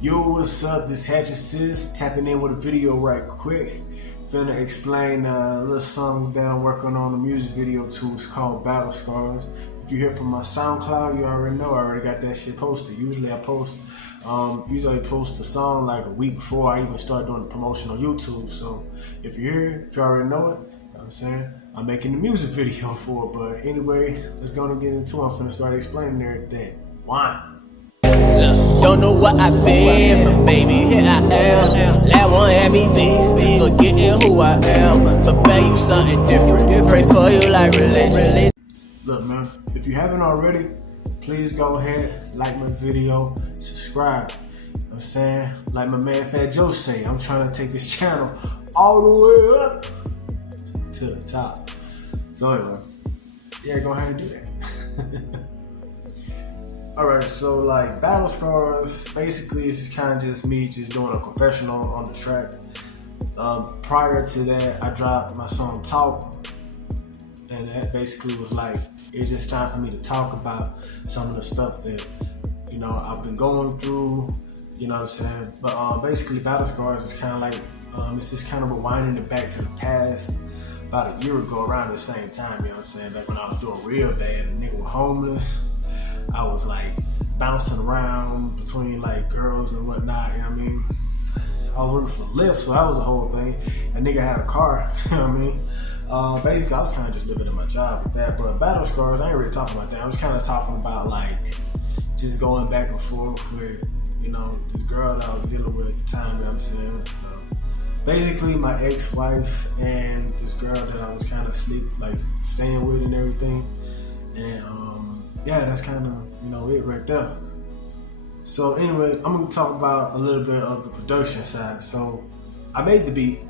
Yo, what's up? This Hatchicist tapping in with a video right quick. Finna explain a little song that I'm working on a music video to. It's called Battle Scars. If you hear from my SoundCloud, you already know I already got that shit posted. Usually I post the song like a week before I even start doing the promotion on YouTube. So if you're here, if you already know it, you know what I'm saying, I'm making the music video for it. But anyway, let's go and get into it. I'm finna start explaining everything. Why? Don't know what I've been, but baby, here I am. That one had me deep, forgetting who I am. Prepare you something different, pray for you like religion. Look, man, if you haven't already, please go ahead, like my video, subscribe. You know what I'm saying? Like my man Fat Joe say, I'm trying to take this channel all the way up to the top. So anyway, yeah, go ahead and do that. Alright, so like Battle Scars, basically it's kind of just me just doing a confessional on the track. Prior to that, I dropped my song Talk, and that basically was like, it's just time for me to talk about some of the stuff that, you know, I've been going through, you know what I'm saying? But basically Battle Scars is kind of like, it's just kind of rewinding it back to the past. About a year ago, around the same time, you know what I'm saying? Back when I was doing real bad, a nigga was homeless. I was like bouncing around between like girls and whatnot, you know what I mean? I was working for Lyft, so that was the whole thing. A nigga had a car, you know what I mean? Basically, I was kind of just living in my job with that. But Battle Scars, I ain't really talking about that. I'm just kind of talking about like just going back and forth with, you know, this girl that I was dealing with at the time, you know what I'm saying? So basically, my ex-wife and this girl that I was kind of staying with and everything. And yeah, that's kind of, you know, it right there. So anyway, I'm gonna talk about a little bit of the production side. So I made the beat,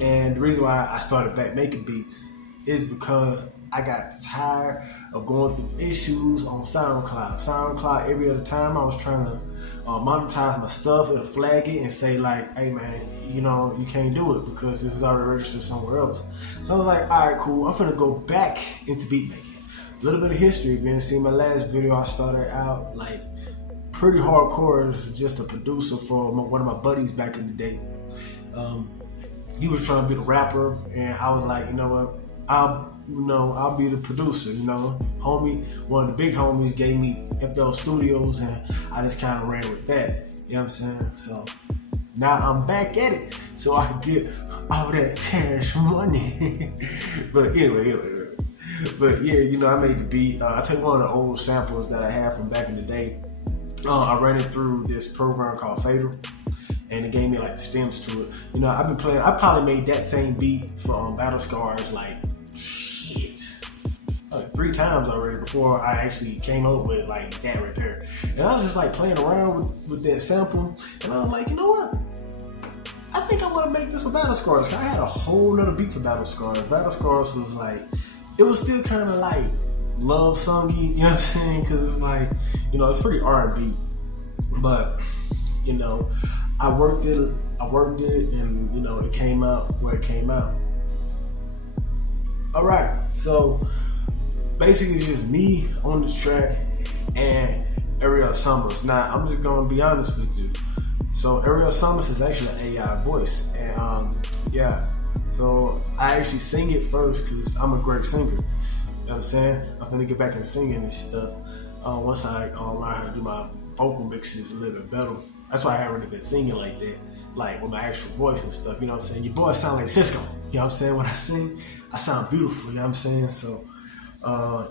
and the reason why I started back making beats is because I got tired of going through issues on SoundCloud. Every other time I was trying to monetize my stuff, it'll flag it and say like, hey man, you know, you can't do it because this is already registered somewhere else. So I was like, all right, cool, I'm finna go back into beat making. A little bit of history. If you didn't see my last video, I started out like pretty hardcore as just a producer for one of my buddies back in the day. He was trying to be the rapper, and I was like, you know what, I'll be the producer. You know, homie, one of the big homies gave me FL Studios, and I just kind of ran with that. You know what I'm saying? So now I'm back at it, so I can get all that cash money. But anyway. But yeah, you know, I made the beat. I took one of the old samples that I had from back in the day. I ran it through this program called Fatal, and it gave me like the stems to it. You know, I've been playing. I probably made that same beat for Battle Scars like 3 times already before I actually came up with like that right there. And I was just like playing around with that sample, and I was like, you know what? I think I want to make this for Battle Scars. I had a whole nother beat for Battle Scars. Battle Scars was like, it was still kind of like love songy, you know what I'm saying? Because it's like, you know, it's pretty R&B, but you know, I worked it, and you know, it came out where it came out. All right, so basically, it's just me on this track and Ariel Summers. Now, I'm just gonna be honest with you. So Ariel Summers is actually an AI voice, and yeah. So I actually sing it first because I'm a great singer. You know what I'm saying? I'm gonna get back into singing and stuff once I learn how to do my vocal mixes a little bit better. That's why I haven't really been singing like that, like with my actual voice and stuff. You know what I'm saying? Your boy sound like Cisco. You know what I'm saying? When I sing, I sound beautiful. You know what I'm saying? So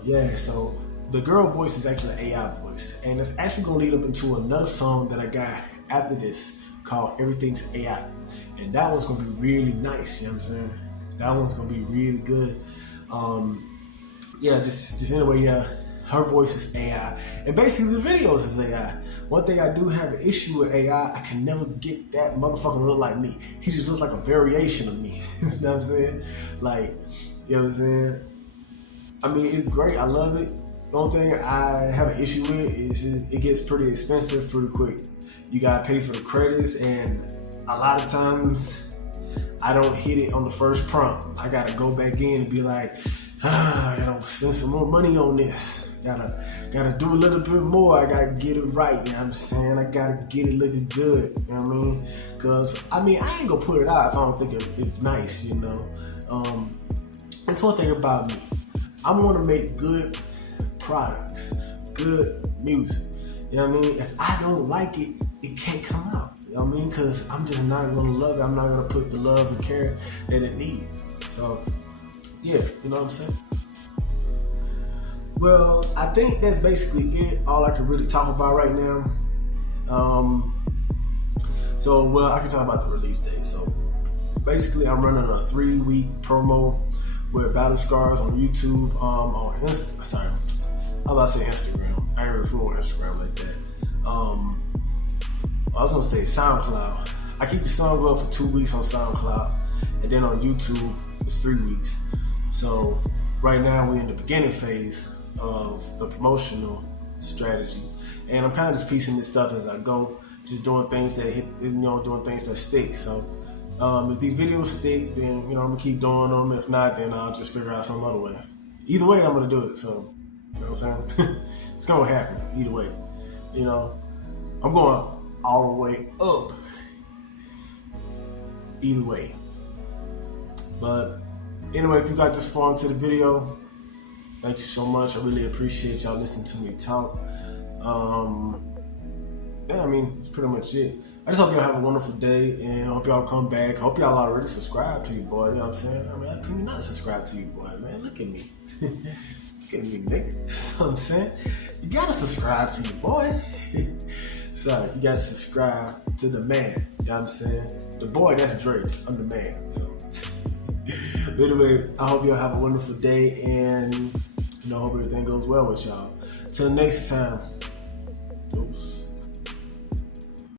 yeah. So the girl voice is actually an AI voice, and it's actually gonna lead up into another song that I got after this called Everything's AI. And that one's gonna be really nice, you know what I'm saying? That one's gonna be really good. Yeah, just anyway, yeah, her voice is AI. And basically the videos is AI. One thing I do have an issue with AI, I can never get that motherfucker to look like me. He just looks like a variation of me. You know what I'm saying? Like, you know what I'm saying? I mean, it's great, I love it. The only thing I have an issue with is it gets pretty expensive pretty quick. You gotta pay for the credits, and a lot of times I don't hit it on the first prompt. I gotta go back in and be like, I gotta spend some more money on this. You know Gotta do a little bit more. I gotta get it right, you know what I'm saying? I gotta get it looking good, you know what I mean? Cause I ain't gonna put it out if I don't think it's nice, you know? It's one thing about me. I'm gonna make good products, good music, you know what I mean? If I don't like it, it can't come out, you know what I mean? Cause I'm just not gonna love it. I'm not gonna put the love and care that it needs. So, yeah, you know what I'm saying? Well, I think that's basically it. All I can really talk about right now. I can talk about the release date. So, basically, I'm running a 3-week promo with Battle Scars on YouTube. On Instagram. I was about to say Instagram. I ain't really fool on Instagram like that. I was gonna say SoundCloud. I keep the song up for 2 weeks on SoundCloud, and then on YouTube it's 3 weeks. So right now we're in the beginning phase of the promotional strategy, and I'm kind of just piecing this stuff as I go, just doing things that hit, doing things that stick. So if these videos stick, then I'm gonna keep doing them. If not, then I'll just figure out some other way. Either way, I'm gonna do it. So you know what I'm saying? It's gonna happen either way. I'm going all the way up either way. But anyway, if you got this far into the video, thank you so much. I really appreciate y'all listening to me talk. It's pretty much it. I just hope y'all have a wonderful day, and hope y'all come back. Hope y'all already subscribe to you, boy. You know what I'm saying? How can you not subscribe to you, boy, man? Look at me. Look at me, nigga. You know what I'm saying? You gotta subscribe to you, boy. Sorry, you gotta subscribe to the man. You know what I'm saying? The boy, that's Drake. I'm the man. So anyway, I hope y'all have a wonderful day, and hope everything goes well with y'all. Till next time.